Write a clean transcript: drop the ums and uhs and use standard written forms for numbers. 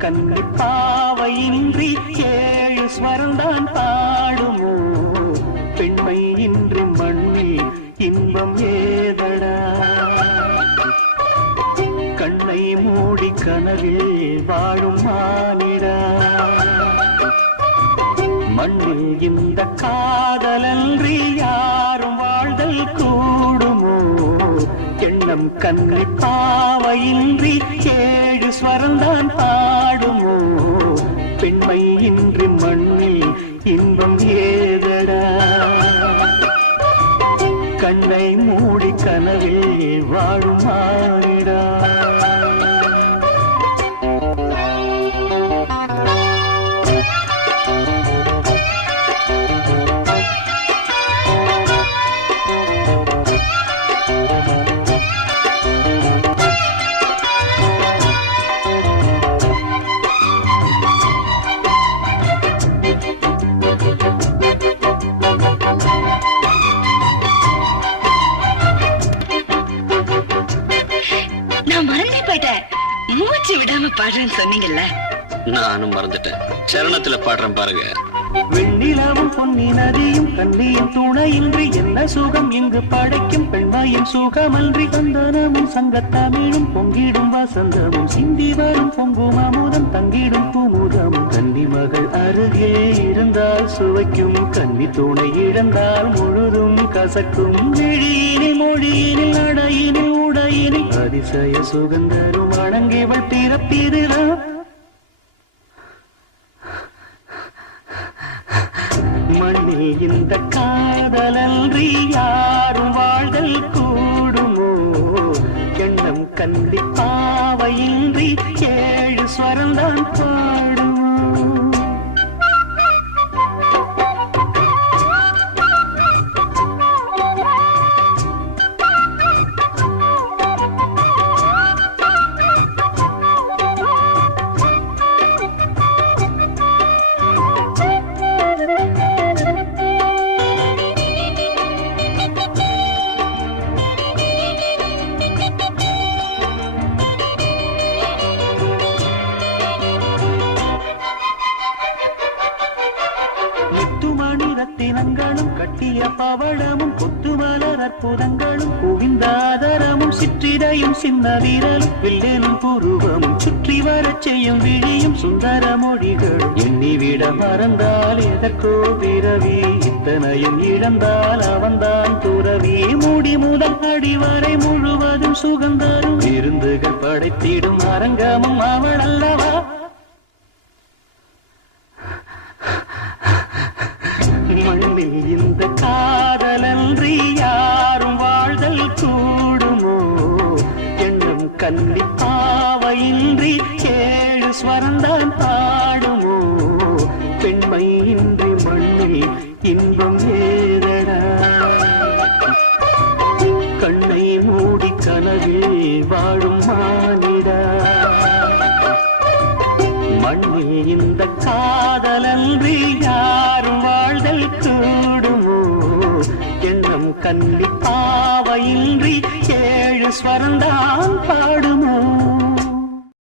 கண்ணி பாவையின்றி ஏழு ஸ்வரம்தான் பாடுமோ பெண்மை இன்றி மண்ணில் இன்பம் ஏதடா கண்ணை மூடி கனவில் வாழும் மானிடா மண்ணில் இந்த காதலன்றி யாரும் வாழ்தல் கூடுமோ எண்ணம் கண்ணை பாவையின்றி ஏழு ஸ்வரம்தான் பாடுமோ பெண்மை இன்றி மண்ணில் இன்பம் ஏதடா கண்ணை மூடி கனவில் வாழும் மானிடா மூச்சு விடாம பாடுறேன்னு சொன்னீங்கல்ல நானும் மறந்துட்டேன் சரணத்துல பாடுறேன் பாருங்க வெண்ணிலாவும் பொன்னி நதியும் கண்ணியின் துணையின்றி என்ன சுகம் இங்கு படைக்கும் பெண்மையின் சுகமன்றி சந்தனமும் சங்கத்தமிழும் பொங்கிடும் வசந்தமும் சிந்தி வரும் பொங்கும் அமுதம் தங்கிடும் குமுதமும் கன்னி மகள் அருகே இருந்தால் சுவைக்கும் கன்னி துணை இழந்தால் முழுதும் கசக்கும் விழியினில் மொழியினில் நடையினில் உடையினில் அதிசய சுகந்தரும் வணங்கியவள் பிறப்பிதுதான் மண்ணில் இந்த காதலன்றி யாரும் வாழ்தல் கூடுமோ எண்ணம் கண்டி பாவையின்றி ஏழு ஸ்வரம்தான் பாடுமோ ரத்தினங்களும் கட்டிய பவளமும் கொத்துமலர் அற்புதங்களும் குவிந்தாதரமும் சிற்றிடையும் சின்ன வீரலும் வில்லேனும் புருவமும் சுற்றி வரச் செய்யும் விழியும் சுந்தர மொழிகளும் எண்ணிவிட மறந்தால் எதற்கோ பிறவி இத்தனையும் இழந்தால் அவன்தான் துறவி மூடி முதல் அடிவரை முழுவதும் சுகந்தரும் விருந்துகள் படைத்திடும் அரங்கமும் அவள் அல்லவா மண்ணில் இந்த காதலன்றி யாரும் வாழ்தல் கூடுமோ எண்ணம் கண்ணி பாவையின்றி ஏழு ஸ்வரம்தான் பாடுமோ பெண்மை இன்றி மண்ணில் இன்பம் ஏதடா கண்ணை மூடி கனவில் வாழும் மானிடா மண்ணில் இந்த காதலன்றி யாரும் வாழ்தல் கூடுமோ எண்ணம் கண்ணி பாவையின்றி ஏழு ஸ்வரம்தான் பாடுமோ